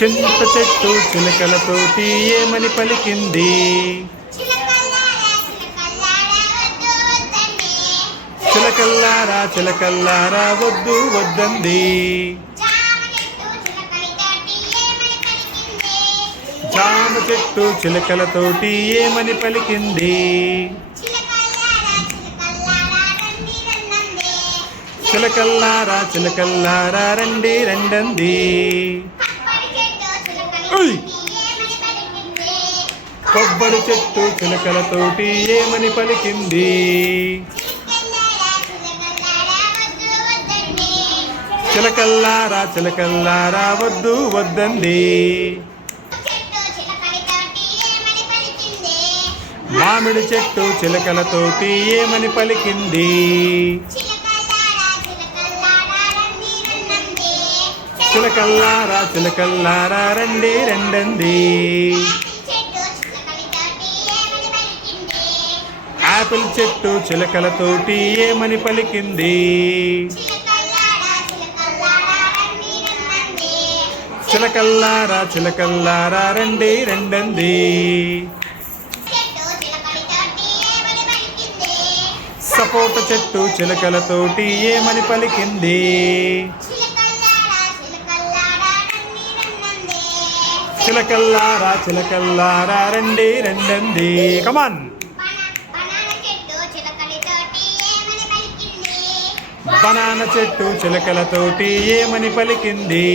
చింత చెట్టు చిలకలతోటి ఏమని పలికింది? చిలకల్లారా చిలకల్లారా వద్దు వద్దంది. జామ చెట్టు చిలకలతోటి ఏమని పలికింది? చిలకల్లారా చిలకల్లారా రండి రండంది. కొబ్బరి చెట్టు చిలకలతోటి ఏమని పలికింది? చిలకల్లారా చిలకల్లారా వద్దు వద్దంది. మామిడి చెట్టు చిలకలతోటి ఏమని పలికింది? చిలకల్లారా చిలకల్లారా రండి రండంది. ఆపిల్ చెట్టు చిలకలతోటి ఏమని పలికింది? చిలకల్లారా చిలకల్లారా రండి రండంది. సపోట చెట్టు చిలకలతోటి ఏమని పలికింది? చిలకల్లారా చిలకల్లారా రండి రండంది. కమాన్. బనానా చెట్టు చిలకలతోటి ఏమని పలికింది?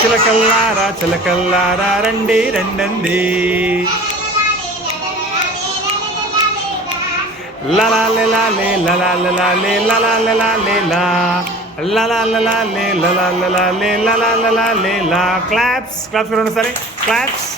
చిలకల్లారా చిలకల్లారా రండి రండంది. లలాలే లలాలే లలాలే లలాలే లలాలే లలాలే క్లాప్స్ క్లాప్స్ సరే క్లాప్స్.